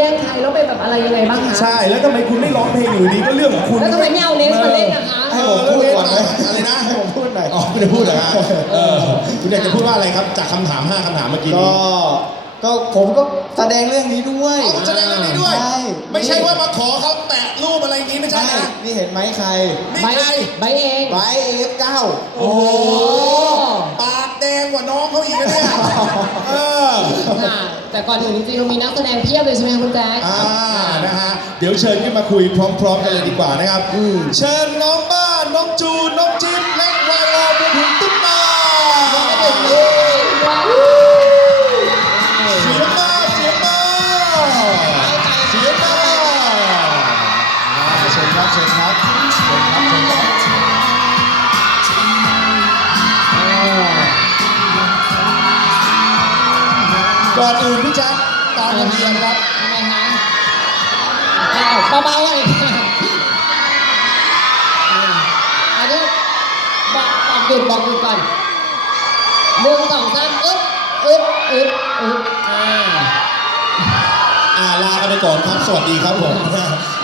แย่งใครแล้วไปแบบอะไรยังไงบ้างคะ ใช่แล้วทำไมคุณไม่ร้องเพลงอยู่ดีก็เรื่องของคุณแล้วทำไมไม่เอาเลสมาเล่นนะคะ ให้ผมพูดก่อนไหมอะไรนะให้ผมพูดหน่อยอ๋อไม่ได้พูดเหรอฮะเออคุณอยากจะพูดว่าอะไรครับ จากคำถามห้าคำถามเมื่อกี้ก็นี้ ก็ผมก็แสดงเรื่องนี้ด้วยเอาแสดงเรื่องนี้ด้วย ใช่ไม่ใช่ว่ามาขอเขาแตะรูปอะไรอย่างงี้ไม่ใช่ใช่นะนี่เห็นไหมใครนี่ใบใคร ใบเอง ไบเอฟเก้าโอ้โห ปาก แดงกว่าน้องเขาอีกนะเนี่ยเออค่ะแต่ก่อนอื่นจริงๆเรามีนักแสดงเพียบเลยใช่ไหมคะคุณแจ๊คอ่านะฮะเดี๋ยวเชิญขึ้นมาคุยพร้อม ๆ กันเลยดีกว่านะครับ เชิญน้องบ้านน้องจูนน้องจิ๊บและ อนอื่นพี่แจ๊คตามระเบียบครับทำไมคะอ้าวเบาๆกันอีกค่ะอ่าอันนี้บอกบอกหยุดบอกหยุดก่อนหนึ่งสองสามอึ๊บอึ๊บอึ๊บอึ๊บอ่าอ่าลากันไปก่อนครับ สวัสดีครับผม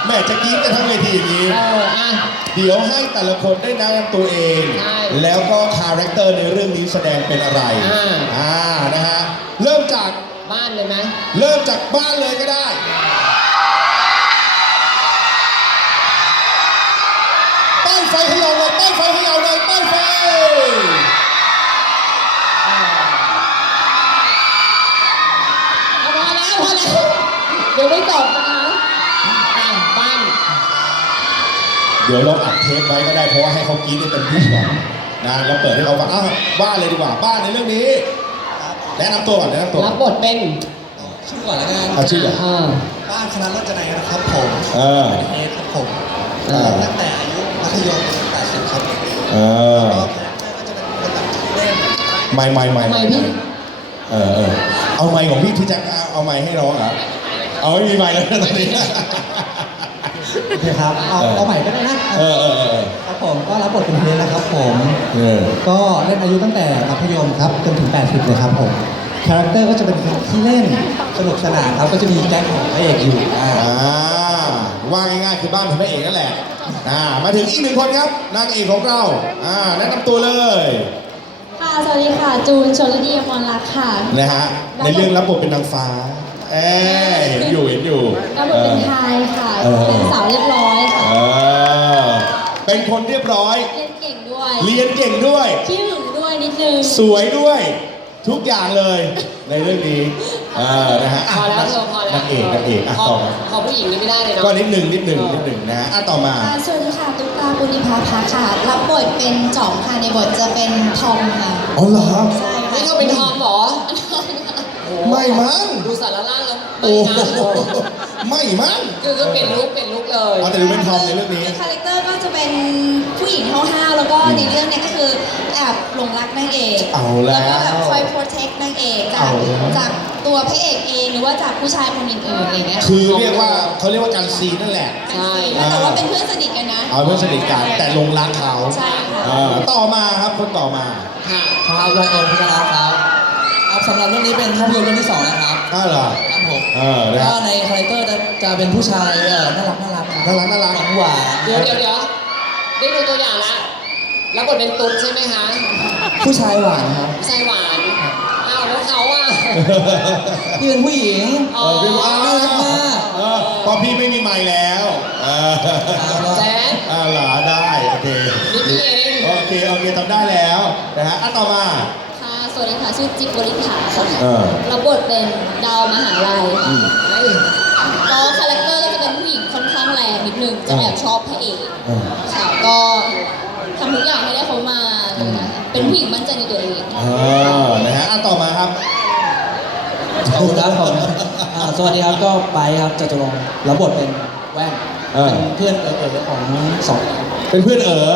แม่จะกรี๊ดกันทั้งเวทีอย่างนี้ เอออะ เดี๋ยวให้แต่ละคนได้แนะนำตัวเอง ใช่แล้วก็คาแรคเตอร์ในเรื่องนี้แสดงเป็นอะไร อ่า อ่า นะฮะ เริ่มจาก บ้านเลยไหมเริ่มจากบ้านเลยก็ได้ ป้ายไฟเขย่าเลยป้ายไฟเขย่าเลยป้ายไฟ เอาพอแล้วพอแล้วเดี๋ยวไม่จบนะคะอะบ้านเดี๋ยวเราอัดเทปไว้ก็ได้เพราะว่าให้เขากรี๊ดได้เต็มที่ก่อนนะแล้วเปิดให้เขาฟังอ้าวบ้านเลยดีกว่าบ้านในเรื่องนี้ แนะนำตัวก่อนแนะนำตัวรับบทเป็นชื่อก่อนแล้วกันเอาชื่อก่อนอ่าบ้านคณะรัตนัยนะครับผมเออเอครับผมเออตั้งแต่อายุมัธยมถึง80ครับเออก็คาแรคเตอร์ก็จะเป็นคนแบบเล่นไม่ไม่ไม่ทำไมพี่เออเออเอาไม้ของพี่พี่แจ็คเอาเอาไม้ให้น้องเหรอเอาไม่มีไม้แล้วนะตอนนี้ โอเคครับเอาเออเอาใหม่ก็ได้นะเออเออเออครับผมก็รับบทเป็นเพลนะครับผม เออ ก็เล่นอายุตั้งแต่มัธยมครับจนถึง 80 เลยครับผมคาแรคเตอร์ก็จะเป็นคนที่เล่นสนุกสนานครับก็จะมีแก๊งของพระเอกอยู่อ่าอ่าว่าง่ายๆคือบ้านของพระเอกนั่นแหละ อ่า มาถึงอีกหนึ่งคนครับนางเอกของเรา อ่าแนะนำตัวเลยค่ะ สวัสดีค่ะ จูนชลดีอมรรักษ์ค่ะนะฮะในเรื่องรับบทเป็นนางฟ้าเออเห็นอยู่เห็นอยู่รับบทเป็นไทยค่ะเออเป็นสาวเรียบร้อยค่ะ เออเป็นคนเรียบร้อยเรียนเก่งด้วยเรียนเก่งด้วย ขี้หึงด้วยนิดนึง สวยด้วยทุกอย่างเลยในเรื่องนี้เออนะฮะพอแล้วเธอพอแล้วนางเอกนางเอกอะขอต่อมาขอผู้หญิงนี่ไม่ได้เลยเนาะ ก็นิดหนึ่งนิดหนึ่งนิดหนึ่งนะฮะอะต่อมา ค่ะสวัสดีค่ะตุ๊กตาปุณิภาพักค่ะ รับบทเป็นจ่องค่ะ ในบทจะเป็นทอมค่ะ อ๋อเหรอ ใช่ค่ะ นี่เขาเป็นทอมเหรอ ไม่มั้งดูสารล่างแล้วโอ้ไม่โหนะไม่มั้งคือคือเปลี่ยนลุคเปลี่ยนลุคเลยเอาแต่ดูเป็นทอมในเรื่องนี้คาแรคเตอร์ก็จะเป็นผู้หญิงห้าวๆแล้วก็ในเรื่องเนี้ก็คือแอบหลงรักนางเอกเอาแล้วก็แบบคอยโปรเทคนางเอกจากเอาแล้วจากตัวพระเอกเองหรือว่าจากผู้ชายคนอื่นๆอะไรเงี้ยคือเรียกว่าเขาเรียกว่าการซีนนั่นแหละใช่แต่ว่าเป็นเพื่อนสนิทกันนะเอาเพื่อนสนิทกันแต่ลงรักเขาใช่ค่ะเออต่อมาครับคนต่อมาค่ะครับวงเอิญพิจารณาครับครับ สำหรับเรื่องนี้เป็นภาพยนตร์เรื่องที่สองนะครับอ้าวเหรอครับผมเออนะก็ฮะในคาแรคเตอร์จะจะเป็นผู้ชายเอ่อน่ารักน่ารักครับน่ารักน่ารัก หวานหวานเดี๋ยวเดี๋ยวเดี๋ยวได้ดูตัวอย่างแล้วแล้วบทเป็นตุ๊ดใช่ไหมคะผู้ชายหวานครับผู้ชายหวานอ้าวแล้วเขาอะนี่เป็นผู้หญิงอ๋อเออพี่ว่าน่ารักมากเออพอพี่ไม่มีไมค์แล้วเออแจ๊คอ่าเหรอได้ โอเคนี่พี่เอง โอเค โอเคทำได้แล้วนะฮะอะต่อมา ค่ะสวัสดีค่ะชื่อจิ๊บบริษาค่ะเออ รับบทเป็นดาวมหาลัยอืมเฮ้ยก็คาแรคเตอร์ก็จะเป็นผู้หญิงค่อนข้างแรงนิดนึงจะแอบชอบพระเอกเออ ค่ะก็ทำทุกอย่างให้ได้เขามาตรงนั้นเป็นผู้หญิงมั่นใจในตัวเอง เออนะฮะอะต่อมาครับ ขอบคุณครับผมอ่าสวัสดีครับก็ไปครับจตุรงค์รับบทเป็นแว่นเออ เป็นเพื่อนเอ๋อๆของสองอ่าเป็นเพื่อนเอ๋อ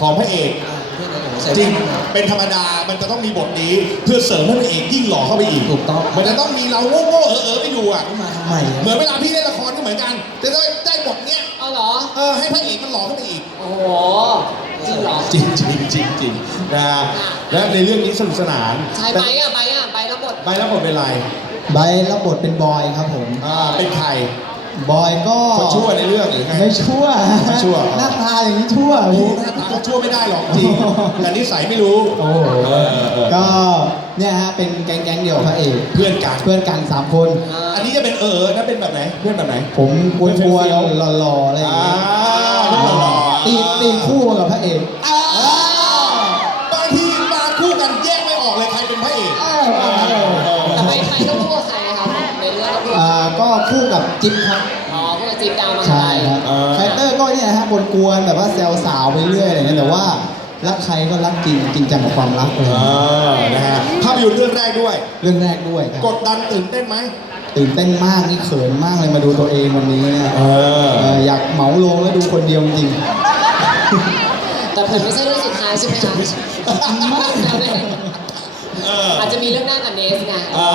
ของพระเอกเพื่ อนเอ๋อๆใส่จริงแว่นครับเป็นธรรมดา มันจะต้องมีบทนี้ เพื่อเสริมให้พระเอกยิ่งหล่อเข้าไปอีก ถูกต้องมันจะต้องมีเราโง่ๆเออๆไปอยู่อะเข้ามาทำไมเหมือนเวลาพี่เล่นละครก็เหมือนกัน จะได้ได้บทเนี้ย เอาเหรอ เออให้พระเอกมันหล่อขึ้นไปอีก โอ้โห จริงเหรอจริงจริงจริงจริงนะฮะและในเรื่องนี้สนุกสนานใช่แต่ไปอะไปอะไปรับบท ไปแล้วบทเป็นไรผไบร์ทรับบทเป็นบอยครับผม อ่าเป็นใคร บอยก็คนชั่วในเรื่องหรือไง ไม่ชั่วไม่ชั่ว หน้าตาอย่างนี้ชั่วโอ้โหพี่หน้าตาเขาชั่วไม่ได้หรอกจริงแต่นิสัยไม่รู้โอ้โหเออเออเออก็เนี่ยฮะเป็นแก๊งๆเดียวกับพระเอกเพื่อนกัน เพื่อนกันสามคน อันนี้จะเป็นเออนั่นเป็นแบบไหน เพื่อนแบบไหน ผมกวนเฟี้ยวๆๆหล่อๆอะไรอย่างอ่าเงี้ยเรื่องหล่อๆ ตีตีคู่มากับพระเอกอ่าบางทีมาคู่กันแยกไม่ออกเลยใครเป็นพระเอกเออเคู่กับจิ๊บครับอ๋อพูดกับจีบดาวมาใช่ครับเออ คาแรคเตอร์ก็เนี่ยฮะกวนๆแบบว่าแซวสาวไปเรื่อยอะไรเงี้ยแต่ว่ารักใครก็รักจริงจริงจังกับความรักเลยอ่านะฮะภาพยนตร์เรื่องแรกด้วย เรื่องแรกด้วยครับกดดันตื่นเต้นไหม ตื่นเต้นมากนี่เขินมากเลยมาดูตัวเองวันนี้เนี่ยเออ เอออยากเหมาโรงแล้วดูคนเดียวจริง แต่ผมไม่ใช่เรื่องสุดท้ายใช่ไหมคะไม่นะเลยเอออาจจะมีเรื่องหน้ากับเนสไงอ่า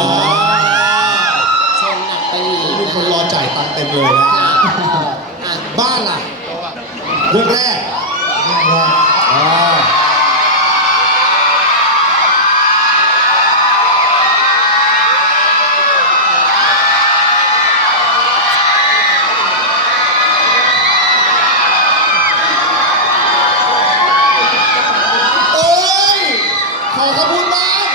คนรอจ่ายตังค์เต็มเลยนะค่ะอะบ้านล่ะเรื่องแรกอ่าเอ้ยขอเขาพูดบ้าง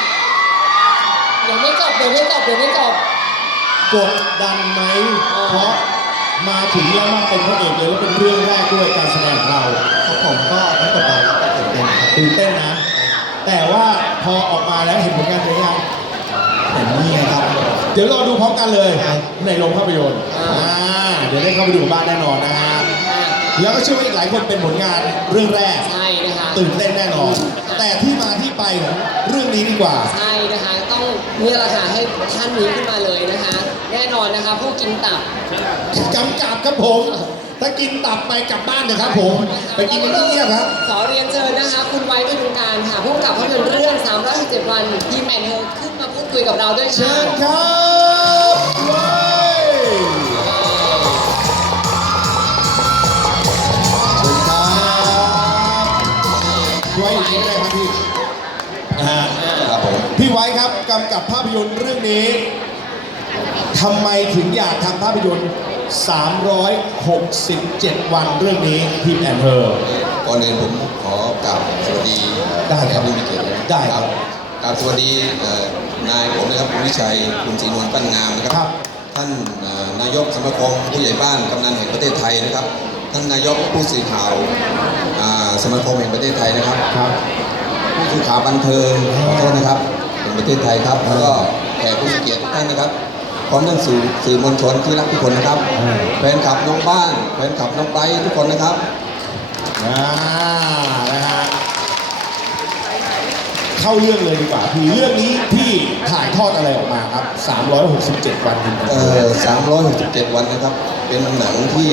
เดี๋ยวไม่จบเดี๋ยวไม่จบเดี๋ยวไม่จบ กดดันไหมอ่าเพราะมาถึงแล้วมาเป็นพระเอกเลยแล้วเป็นเรื่องแรกด้วยการแสดงของเราๆครับผมก็ทั้งกดดันแล้วก็ตื่นเต้นครับตื่นเต้นนะ แต่ว่าพอออกมาแล้วเห็นผลงานตัวยังเห็นนี่ไงครับ เดี๋ยวรอดูพร้อมกันเลยครับในโรงภาพยนตร์อ่าอ่าเดี๋ยวได้เข้าไปดูบ้านแน่นอนนะฮะอะแล้วก็เชื่อว่าอีกหลายคนเป็นผลงานเรื่องแรกใช่นะคะตื่นเต้นแน่นอน แต่ที่มาที่ไปของเรื่องนี้ดีกว่าใช่ นะคะ ต้องเนี่ยแหละค่ะให้ท่านนี้ขึ้นมาเลยนะคะ แน่นอนนะคะ ผู้กินตับกำกับครับผม ถ้ากินตับไปกลับบ้านนะครับผม ไปกินในที่เงียบครับ ขอเรียนเชิญนะคะ คุณไว้ไปดูการค่ะผู้กำกับภาพยนตร์เรื่อง367วันทีมแมนเธอขึ้นมาพูดคุยกับเราด้วยเชิค่ะญครับ กำกับภาพยนตร์เรื่องนี้ทำไมถึงอยากทำภาพยนตร์ 367 วันเรื่องนี้ทีมแอนเธอร์ก่อนอื่นผมขอกราบสวัสดีได้ครับผู้มีเกียรตินะได้ครับกราบสวัสดีเอ่อนายผมนะครับคุณวิชัยคุณศรีนวลปั้นงามนะคครัรับ ท่านเอ่อนายกสมาคมผู้ใหญ่บ้านกำนันแห่งประเทศไทยนะครับ ท่านนายกผู้สื่อข่าวอ่าสมาคมแห่งประเทศไทยนะครับครับ ผู้สื่อข่าวบันเทิงขอโทษนะครับ แห่งประเทศไทยครับ แล้วก็แขกผู้มีเกียรติทุกท่านนะครับพร้อมทั้งสื่อสื่อมวลชนที่รักทุกคนนะครับอืมแฟนคลับน้องบ้านแฟนคลับน้องไบร์ททุกคนนะครับอ่านะฮะเข้าเรื่องเลยดีกว่าพี่เรื่องนี้พี่ถ่ายทอดอะไรออกมาครับ 367 วันทีมแอนเธเอ่อร์อ367 วันนะครับ เป็นหนังที่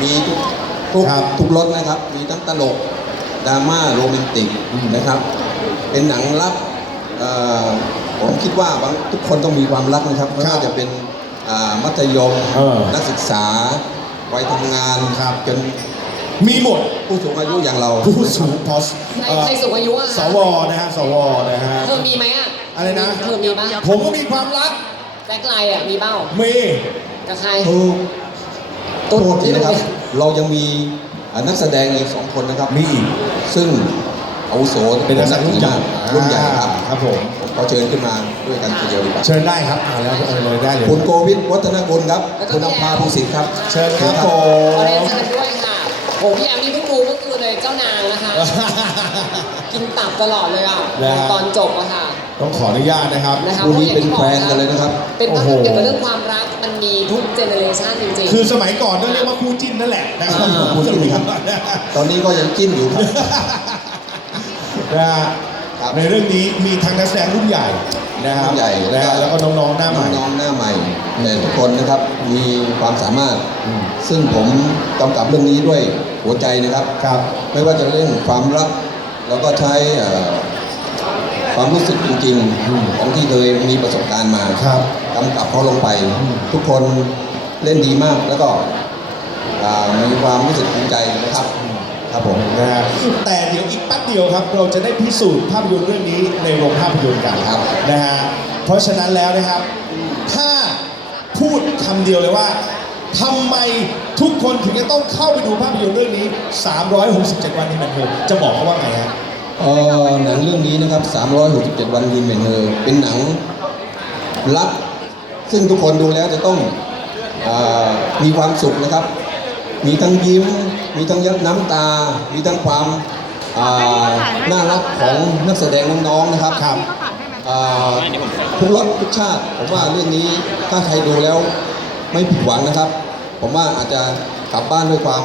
มีทุกทุกครับทุกรสนะครับ มีทั้งตลกดราม่าโรแมนติกอืมนะครับ เป็นหนังรักเอ่อ ผมคิดว่าบางทุกคนต้องมีความรักนะครับไม่ว่าจะเป็นอ่ามัธยมเออนักศึกษาวัยทำงานครับจนมีหมดผู้สูงอายุอย่างเราผู้สูงพอสใครใครสูงอายุอะสวนะฮะสวนะฮะเธอมีไหมอะอะไรนะเธอมีบ้างผมก็มีความรักแบ็คไลน์อะมีเบ้ามีกับใครถูกตุ๊ดโทษทีนะครับที่เรายังมีอ่านักแสดงอีกสองคนนะครับมีอีกซึ่ง อาวุโสเป็นนักแสดงรุ่นใหญ่รุ่นใหญ่ครับครับผมผมขอเชิญขึ้นมาด้วยกันทีเดียวดีกว่าเชิญได้ครับอ่าแล้วเออเลยได้เลยคุณโกวิทวัฒนกุลครับแล้วก็คุณนำพาภูสิทธิ์ครับเชิญครับผขอมเรียนเชิญด้วยค่ะโอ้พี่แอมนี่เพิ่งรู้เมื่อคืนเลยเจ้านางนะคะ กินตับตลอดเลยอะนะฮะตอนจบอะค่ะต้องขออนุญาตนะครับนะคะคู่นี้พราะอย่างที่เป็นแฟนกันเลยนะครับ เป็นภาพโอ้ยนตร์โหเกี่ยวกับเรื่องความรักมันมีทุกเจเนอเรชันจริงๆ คือสมัยก่อนก็เรียกว่าคู่จิ้นนั่นแหละนะครับอ่าคู่จิ้นครับ ตอนนี้ก็ยังจิ้นอยู่ครับ นะฮะครับในเรื่องนี้มีทั้งนักแสดงรุ่นใหญ่นะครับรุ่นใหญ่นะฮะแล้วก็น้องๆหน้าใหม่น้องๆหน้าใหม่แต่ทุกคนนะครับมีความสามารถอืมซึ่งผมกำกับเรื่องนี้ด้วยหัวใจนะครับครับ ไม่ว่าจะเรื่องความรัก แล้วก็ใช้เอ่อความรู้สึกจริงอืมๆของที่เคยมีประสบการณ์มาครับกำกับเขาลงไปอืมทุกคนเล่นดีมากแล้วก็อ่ามีความรู้สึกภูมิใจนะครับ ครับผมนะฮะแต่เดี๋ยวอีกแป๊บเดียวครับ เราจะได้พิสูจน์ภาพยนตร์เรื่องนี้ในโรงภาพยนตร์กันครับนะฮะเพราะฉะนั้นแล้วนะครับ ถ้าพูดคำเดียวเลยว่าทำไมทุกคนถึงจะต้องเข้าไปดูภาพยนตร์เรื่องนี้ 367 วันที่มันโหจะบอกเขาว่าไงฮะเอ่อหนังเรื่องนี้นะครับ 367 วันวินเมนเฮอร์เป็นหนังรัก ซึ่งทุกคนดูแล้วจะต้องอามีความสุขนะครับ มีทั้งยิ้ม มีทั้งยับน้ำตา มีทั้งความอ่าน่ารักของนักแสดงน้องๆนะครับครับอ่าทุกรสทุกชาติ ผมว่าเรื่องนี้ถ้าใครดูแล้วไม่ผิดหวังนะครับ ผมว่าอาจจะกลับบ้านด้วยความ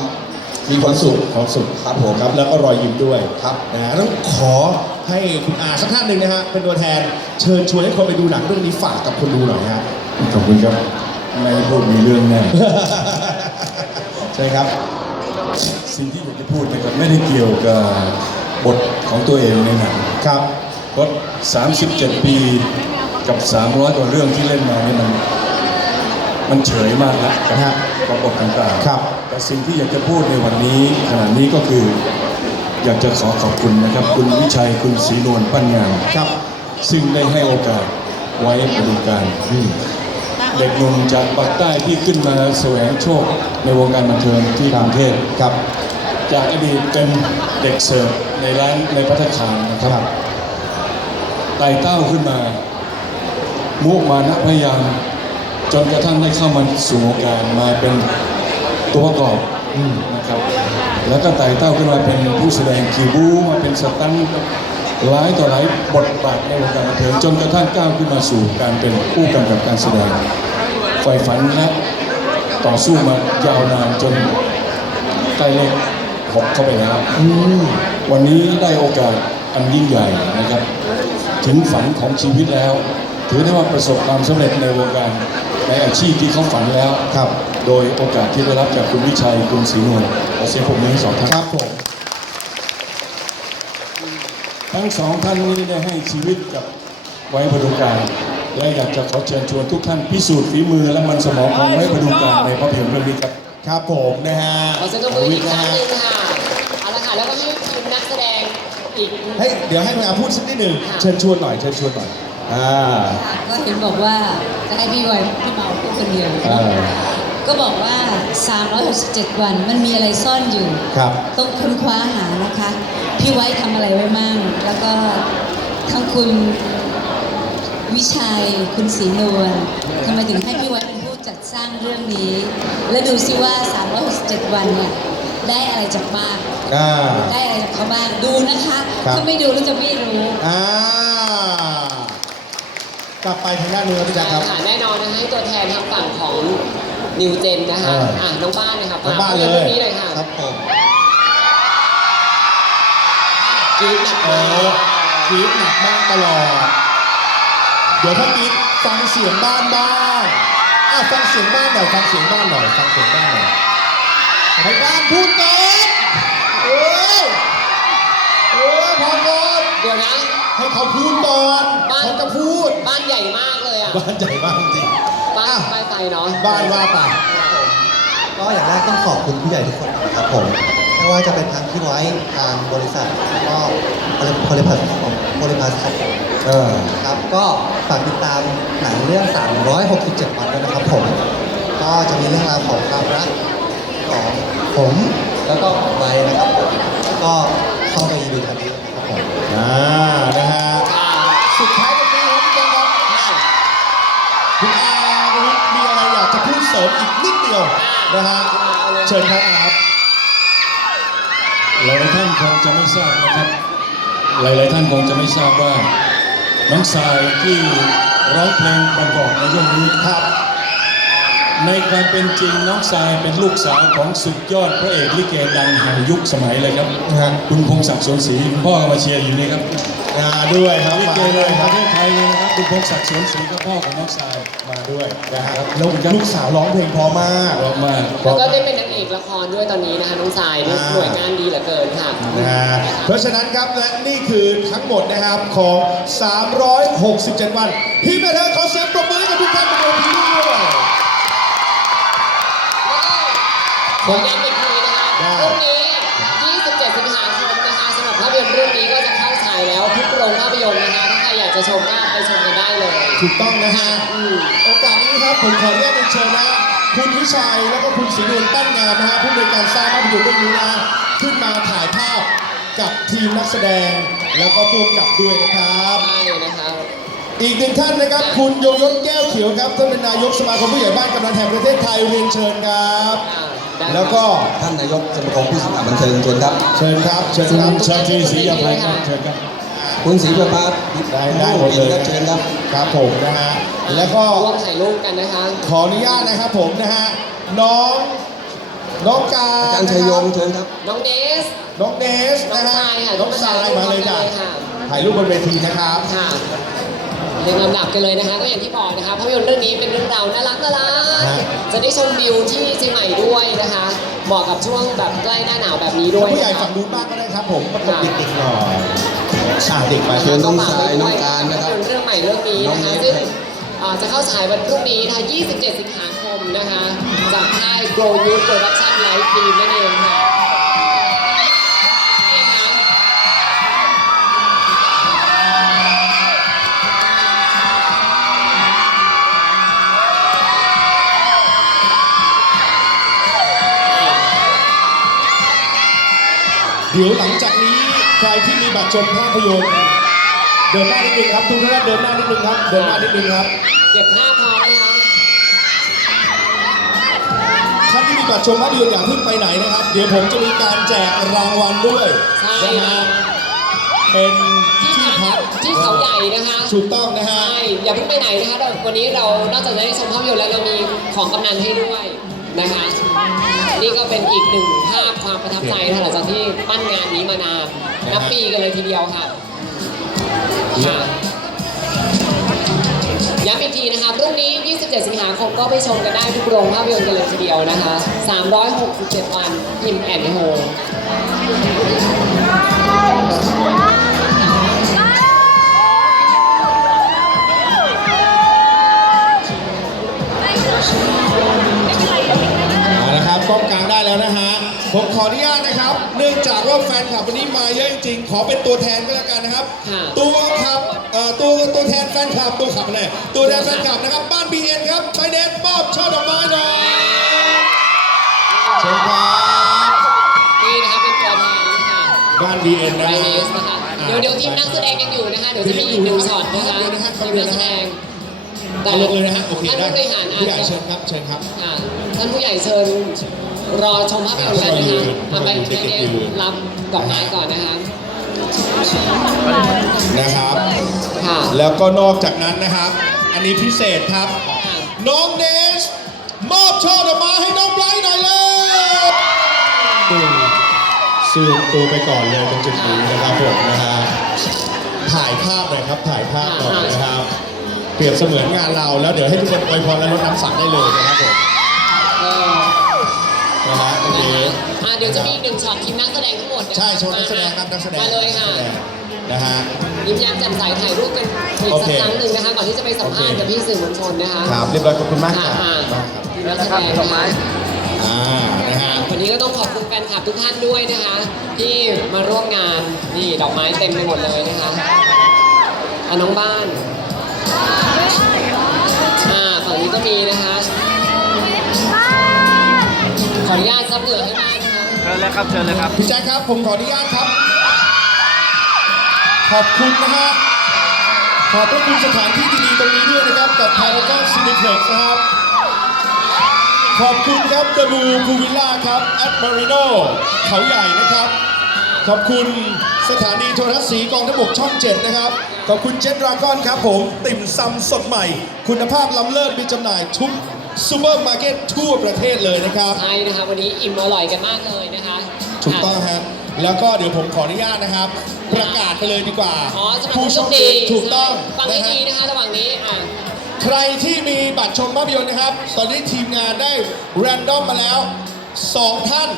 มีความสุขความสุขครับผมครับแล้วก็รอยยิ้มด้วยครับนะฮะต้องขอให้คุณอาสักท่านหนึ่งนะฮะเป็นตัวแทนเชิญชวนให้คนไปดูหนังเรื่องนี้ฝากกับคนดูหน่อยฮะขอบคุณครับไม่ให้พูดมีเรื่องแน่ใช่ครับ สิ่งที่อยากจะพูดนะครับไม่ได้เกี่ยวกับบทของตัวเองในหนังครับเพราะ37 ปีกับ 300กว่าเรื่องที่เล่นมาเนี่ยมันมันเฉยมากแล้วกับฮะกับบทต่างๆครับ แต่สิ่งที่อยากจะพูดในวันนี้ขณะนี้ก็คืออยากจะขอขอบคุณนะครับ คุณวิชัยคุณศรีนวลปั้นงามครับ ซึ่งได้ให้โอกาสไว้บริการเด็กหนุ่มจากปากใต้ที่ขึ้นมาแสวงโชคในวงการบันเทิงที่กรุงเทพครับ จากอดีตเป็นเด็กเสิร์ฟในร้านในพัตตาคารนะครับไต่เต้าขึ้นมา มุมานะพยายามจนกระทั่งได้เข้ามาสู่วงการมาเป็นตัวประกอบนะครับ แล้วก็ไต่เต้าขึ้นมาเป็นผู้แสดงคิวบูมาเป็นสตันท์หลายต่อหลายบทบาทในวงการบันเทิงจนกระทั่งก้าวขึ้นมาสู่การเป็นผู้กำกับการแสดงใฝ่ฝันและต่อสู้มายาวนานจนใกล้เลข หกเข้าไปแล้ววันนี้ได้โอกาสอันยิ่งใหญ่นะครับ ถึงฝันของชีวิตแล้ว ถือได้ว่าประสบความสำเร็จในวงการในอาชีพที่เขาฝันแล้วครับ โดยโอกาสที่ได้รับจากคุณวิชัยคุณศรีนวลขอเสียงปรบมือให้สองท่านครับผมทั้งสองท่านนี้ได้ให้ชีวิตกับไว้บรรการและอยากจะขอเชิญชวนทุกท่านพิสูจน์ฝีมือและมันสมองของไว้บรรการในภาพยนตร์เรื่องนี้ครับ ครับผมนะฮะขอเซ็นตัวมืออีกครั้งหนะนึ่ฮะงค่ะเอาละค่ะแล้วก็ให้ทีมนักแสดงอีก เฮ้ยเดี๋ยวให้คุณอาพูดสักนิดหนึ่งค่ะ เชิญชวนหน่อยเชิญชวนหน่อยอ่า ก็เห็นบอกว่าจะให้พี่ไวพี่เมาพูดคนเดียว เออ ก็บอกว่า 367 วันมันมีอะไรซ่อนอยู่ ครับ ต้องค้นคว้าหานะคะ พี่ไว้ทำอะไรไว้มั่ง แล้วก็ทั้งคุณวิชัยคุณศรีนวลทำไมถึงให้พี่ไว้เป็นผู้จัด สร้างเรื่องนี้ และดูซิว่า 367 วันเนี่ยได้อะไรจากบ้างอ่า ได้อะไรจากเขาบ้างดูนะคะครับ ถ้าไม่ดูแล้วจะไม่รู้อ่ากลับไปทางด้านนู้นครับพี่แจ๊คครับ ค่ะแน่นอนนะคะให้ตัวแทนทางฝั่งของนิวเจนนะคะเอออ่อะน้องบ้านนะคะน้องบ้านฝกเลยเรื่องนี้หน่อยค่ะครับผมกรี๊ดหนักโอ้มากกรี๊ดหนักมากตลอด เดี๋ยวถ้ากรี๊ดฟังเสียงบ้านบ้าง อะฟังเสียงบ้านหน่อยฟังเสียงบ้านหน่อยฟังเสียงบ้านหน่อยให้บ้านพูดก่อนเอ้ยเอ้ยพอก่อนเดี๋ยวนะให้เขาพูดก่อนบ้านเขาจะพูดบ้านใหญ่มากเลยอะบ้านใหญ่มากจริงบ้านอะไปไกลเนาะบ้านว่าไปค่ะก็อย่างแรกต้องขอบคุณผู้ใหญ่ทุกคนนะครับผม ไม่ว่าจะเป็นทางที่ไว้ทางบริษัทแล้วก็บริษัทของบริษัทครับผมเออครับก็ฝากติดตามหนังเรื่อง 367 วันด้วยนะครับผม ก็จะมีเรื่องราวของความรักของผมแล้วก็ของไบร์ทนะครับผมก็เข้าไปดูทันทีนะครับผมอ่านะฮะสุดท้ายตรงนี้ครับพี่แจ๊คครับคุณอาวันนี้มีอะไรอยากจะพูดเสริมอีกนิดเดียวนะฮะเชิญครับอาครับห ลายๆท่านคงจะไม่ทราบนะครับ หลายๆท่านคงจะไม่ทราบว่า น้องสายที่ร้องเพลงประกอบในเรื่องนี้ครับ ในความเป็นจริงน้องทรายเป็นลูกสาวของสุดยอดพระเอกลิเกดังแห่งยุคสมัยเลยครับฮะคุณพงศักดิ์สวนศรีคุณพ่อก็มาเชียร์อยู่นี่ครับมาด้วยครับลิมาเกด้เลวยยคปรับระเทศไทยเลยนะครับคุณพงศักดิ์สวนศรีก็พ่อของน้องทราย มาด้วยนะฮะแล้วลูกสาวร้องเพลงเพอมากร้องมาแล้วก็ได้เป็นนางเอกละครด้วยตอนนี้นะคะน้องสายนี่อ่า หน่วยงานดีเหลือเกินค่ะ นะฮะเพราะฉะนั้นครับและนี่คือทั้งหมดนะครับของ 367 วันที่แม่เธอขอเสียงปรบมือให้กับทุกท่านบนเวทีด้วย ขอย้ำอีกทีนะคะได้พรุ่งนี้ 27 สิงหาคมนะคะสำหรับภาพยนตร์เรื่องนี้ก็จะเข้าฉายแล้วทุกโรงภาพยนตร์นะคะ ถ้าใครอยากจะชมก็ไปชมกันได้เลยถูกต้องนะฮะอืมโอกาสนี้ครับผมขอเรียกเรียนเชิญนะคุณวิชัยแล้วก็คุณศรีนวลตั้งงานนะฮะผู้บริการสร้างภาพยนตร์เรื่องนี้นะขึ้นมาถ่ายภาพกับทีมนักแสดง แล้วก็ผู้กำกับด้วยนะครับใช่นะคะ อีกหนึ่งท่านนะครับ คุณยงยศแก้วเขียวครับท่านเป็นนายกสมาคมผู้ใหญ่บ้านกำนันแห่งประเทศไทยเรียนเชิญครับ อ่าได้ แล้วก็ท่านนายกสมาคมผู้สื่อข่าวบันเทิงเชิญครับ เชิญครับ เชิญคุณครับชาตรีศรียาภัยครับ เชิญครับ คุณศรีประภาสได้ได้หมดเลยครับเชิญครับครับผมนะฮะ แล้วก็ร่วมถ่ายรูปกันนะคะ ขออนุญาตนะครับผมนะฮะ น้อง น้องการอาจารย์ชัยยงเชิญครับ น้องเนสน้องเนสนะฮะ น้น้อองงทรารายยค่ะมาเลยจ้ะน้องทรายค่ะถ่ายรูปบนเวทีนะครับค่ะ เรียงลำดับกันเลยนะคะก็อย่างที่บอกนะคะภาพยนตร์เรื่องนี้เป็นเรื่องราวน่ารักน่ารักฮะจะได้ชมวิวที่เชียงใหม่ด้วยนะคะเหมาะกับช่วงแบบใกล้หน้าหนาวแบบนี้ด้วยผู้ใหญ่นะคะฝั่งนู้นบ้างก็ได้ครับผมประกบเด็กๆหน่อยอ่าเด็กไปเชิญน้องทรายน้องการนะครับภาพยนตร์เรื่องใหม่เรื่องนี้นะคะน้องเนสซึ่งเอ่อจะเข้าฉายวันพรุ่งนี้นะคะ27 สิงหาคมนะคะ จากค่าย Grow Youth Production Live Film นั่นเองค่ะ ดี๋ยวหลังจากนี้ใครที่มีบัตรชมภาพยนตร์เดินหน้านิดนึงครับทุกท่านเดินหน้านิดนึงครับเดินหน้านิดนึงครับเก็บภาพพอไหมคะท่านที่มีบัตรชมภาพยนตร์อย่าเพิ่งไปไหนนะครับ เดี๋ยวผมจะมีการแจกรางวัลด้วยใช่นะฮะเป็นที่ที่พัพักกที่เขาใหญ่นะคะถูกต้องนะฮะใช่อย่าเพิ่งไปไหนนะคะเราวันนี้เรานอกจากจะได้ชมภาพยนตร์แล้วเรามีของกำนันให้ด้วย นะคะ นี่ก็เป็นอีกหนึ่งภาพความประทับใจนะคะหลังจากที่ปั้นงานนี้มานานนับปีกันเลยทีเดียวค่ะค่ะย้ำอีกทีนะคะพรุ่งนี้ 27 สิงหาคมก็ไปชมกันได้ทุกโรงภาพยนตร์กันเลยทีเดียวนะคะ 367 วันพิมพ์แอนด์โฮ คลับวันนี้มาเยอะจริงๆขอเป็นตัวแทนก็แล้วกันนะครับ ค่ะ ตัวขับเอ่อตัวตัวแทนแฟนคลับตัวขับอะไรตัวแทนแฟนคลับนะครับ บ้านบีเอ็นครับไปเดนมอบช่อดอกไม้หน่อยเชิญครับนี่นะคะเป็นตัวแทนค่ะบ้านบีเอ็นนะไรฮะเนสนะคะเดี๋ยวเดี๋ยวทีมนักแสดงยังอยู่นะคะ เดี๋ยวจะมีอีกหนึ่งช็อตนะคะเดี๋ยวนะฮะทีมนักแสดงเอาลงเลยนะฮะโอเคท่านได้ผู้บริหารอาผู้จใหญ่จะเชิญครับเชิญครับ ค่ะท่านผู้ใหญ่เชิญ รอชมภาพยนตร์กันนะคะเอาไปไปเดนรับดอกไม้ก่อนนะคะ นะครับ ค่ะ แล้วก็นอกจากนั้นนะครับ อันนี้พิเศษครับค่ะน้องเนสมอบช่อดอกไม้ให้น้องไบรท์หน่อยเลยซูมตัวไปก่อนเลยตรงจุดนี้นะครับผมนะฮะถ่ายภาพหน่อยครับ ถ่ายภาพหน่อยนะครับ เปรียบเสมือนงานเราแล้วเดี๋ยวให้ทุกคนอวยพรและรดน้ำสังได้เลยนะครับผมเออ นะฮะโอนะเคคะอะเดี๋ยวจะมีอีกหนึ่งช็อตทีมนักแสดงทั้งหมดใช่โชว์นักแสดงครับนักแสดงมาเลยค่ะนักแสดงนะฮะยิ้มแย้มแจ่มใสถ่ายรูปกันอีกโอสัเคกครั้งหนึ่งนะคะก่อนที่จะไปสัมภาษณ์กับพี่สื่อมวลชนนะคะครับเรียบร้อยขอบคุณมากคค่ะรับอ่ามากครับทีมนักแสดงนะคะอ่านะฮะวันนี้ก็ต้องขอบคุณแฟนคลับทุกท่านด้วยนะคะ ที่มาร่วมงานนี่ดอกไม้เต็มไปหมดเลยนะคะอะน้องบ้านอ่าฝั่งนี้ก็มีนะคะ ขออนุญาตซับเหลือให้บ้านนะคะพี่แจ๊คครับผมขออนุญาตครับ ขอบคุณนะฮะขอบพระคุณสถานที่ดีๆตรงนี้ด้วยนะครับกับพารากอนซินิเพล็กซ์นะครับ ขอบคุณครับเดลูพูวิลล่าครับแอดมาริโนเขาใหญ่นะครับ ขอบคุณสถานีโทรทัศน์สีกองทพบกช่อง7นะครับ ขอบคุณเจ็ตดราก้อนครับผม ติ่มซำสดใหม่ คุณภาพล้ำเลิศมีจำหน่ายทุกซูเปอร์มาร์เก็ตทั่วประเทศเลยนะครับ ใช่นะคะวันนี้อิ่มอร่อยกันมากเลยนะคะถูกต้องฮะแล้วก็เดี๋ยวผมขออนุญาตนะครับ ประกาศไปเลยดีกว่าอ๋อสำหรับผู้ผู้โชโชคคดีดีถูกต้องฟังนะให้ฮะดีนะคะระหว่างนี้อะใครที่มีบัตรชมภาพยนตร์นะครับ ตอนนี้ทีมงานได้แรนดอมมาแล้ว 2 ท่าน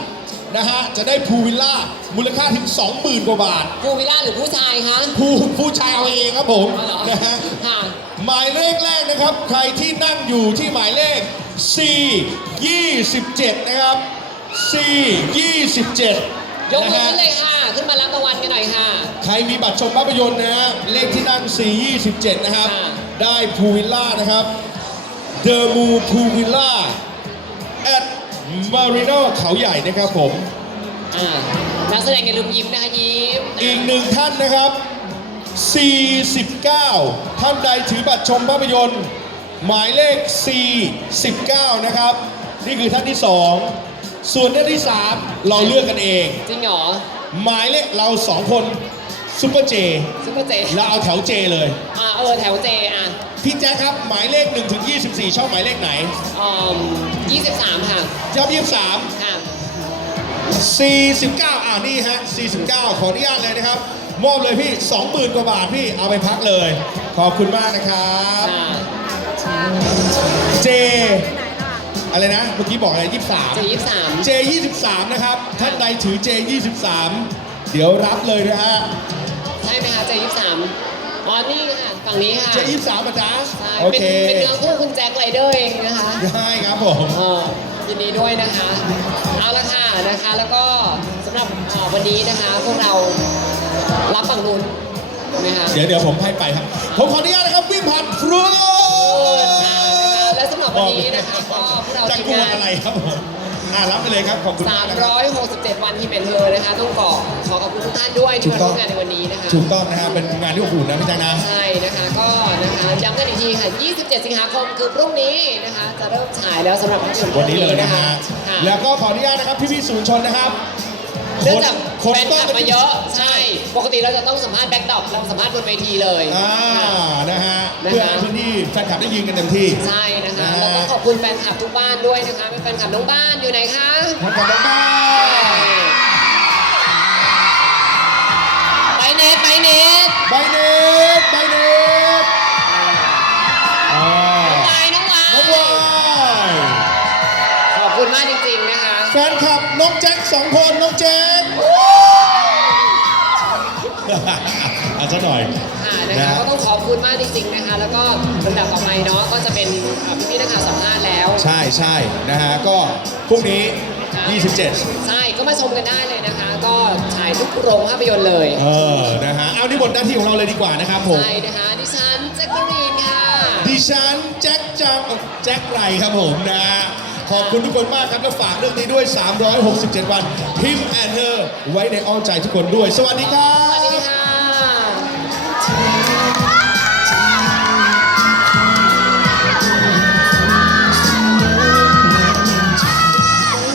นะฮะจะได้พูลวิลล่ามูลค่าถึง 20,000 กว่าบาทผู้วิลล่าหรือผู้ชายคะผู้ผู้ชายเอาเองครับผมอ๋อเหรอนะฮะ ค่ะ หมายเลขแรกนะครับ ใครที่นั่งอยู่ที่หมายเลข C 27 นะครับ C 27ยกมือนะฮะขึ้นเลยค่ะ ขึ้นมารับรางวัลกันหน่อยค่ะ ใครมีบัตรชมภาพยนตร์นะฮะเลขที่นั่ง427 นะครับ ค่ะ ได้พูวิลล่านะครับ The Moo Pool Villa at Marina เขาใหญ่นะครับผม อ่านักแสดงอย่าลืมยิ้มนะคะยิ้มอีกหนึ่งท่านนะครับ 49 ท่านใดถือบัตรชมภาพยนตร์ หมายเลข 49 นะครับ นี่คือท่านที่ 2 ส่วนท่านที่ 3 เราเลือกกันเอง จริงเหรอ หมายเลขเราสองคนซุปเปอร์เจซุปเปอร์เจเราเอาแถวเจเลย อ่าเออแถวเจอะ พี่แจ๊คครับหมายเลข1ถึง24 ชอบหมายเลขไหนอืมยี่สิบสามค่ะ ชอบ23 ค่ะ 49อ่านี่ฮะ 49 ขออนุญาตเลยนะครับ มอบเลยพี่ 20,000 กว่าบาทพี่ เอาไปพักเลย ขอบคุณมากนะครับค่ะเจ อะไรนะ เมื่อกี้บอกอะไรเจ23ยี่สิบสาม J 23 นะครับ ท่านใดถือ J 23 เดี๋ยวรับเลยนะฮะ ใช่ไหมคะ เจยี่สิบสาม อ๋อนี่ค่ะฝั่งนี้ค่ะ J 23อะจ๊ะใช่โอเป็นเคเป็นเนื้อคู่คุณแจ็คไรเดอร์เองนะคะ ได้ครับผม เออยินดีด้วยนะคะ เอาละค่ะนะคะ แล้วก็สำหรับเอ่อวันนี้นะคะ พวกเรารับฝั่งนู้นนะคะเดี๋ยวเดี๋ยวผมให้ไปครับ ผมขออนุญาตนะครับวิ่งผ่านฟลุ๊และสำหรับวันนี้นะคะก็พวกเราจะทีมกลัวงานอะไรครับผม อ่ารับไปเลยครับ ขอบคุณมากนะครับ 367 วันที่เป็นเธอนะคะ ต้องขอขอขอบคุณทุกท่านด้วยที่มาร่วมงานในวันนี้นะคะ ถูกต้องนะฮะเป็นงานที่อบอุ่นนะพี่แจ๊คนะ ใช่นะคะก็นะคะย้ำกันอีกทีค่ะ 27 สิงหาคมคือพรุ่งนี้นะคะ จะเริ่มฉายแล้วสำหรับภาพยนตร์วันนี้เลยนะฮะค่ะแล้วก็ขออนุญาตนะครับพี่พี่ๆสื่อมวลชนนะครับ เนื่องจากคนแฟนต้คองลับมาเยอะ ใช่ ปกติเราจะต้องสัมภาษณ์แบ็คดรอปเราสัมภาษณ์บนเวทีเลย อ่าค่ะนะฮะนะคะเพื่อให้พื้นที่แฟนคลับได้ยืนกันเต็มที่ ใช่นะคะนะฮะแล้วก็ขอบคุณแฟนคลับทุกบ้านด้วยนะคะเป็นแฟนคลับน้องบ้านอยู่ไหนคะขอบคุณมากไปเน็ตไปเน็ตใบเนตใบเนต องแจ็คสองคนน้องแจ็คอาจจะหน่อยค่ะนะนะคะก็ต้องขอบคุณมากจริงๆนะคะ แล้วก็ลำดับต่อไปเนาะก็จะเป็นเอ่อพี่ๆนักข่าวสัมภาษณ์แล้ว ใช่ใช่นะฮะก็พรุ่งนี้ 27 ใช่ ก็มาชมกันได้เลยนะคะ ก็ฉายทุกโรงภาพยนตร์เลยเออนะฮะเอานี่หมดหน้าที่ของเราเลยดีกว่านะครับผม ใช่นะคะดิฉันแจ็คกรีนค่ะ ดิฉันแจ็คจังแจ็คไรครับผมนะฮะ ขอบคุณทุกคนมากครับ และฝากเรื่องนี้ด้วย 367 วันพิมแอนเธอไว้ในอ้อมใจทุกคนด้วย สวัสดีครับ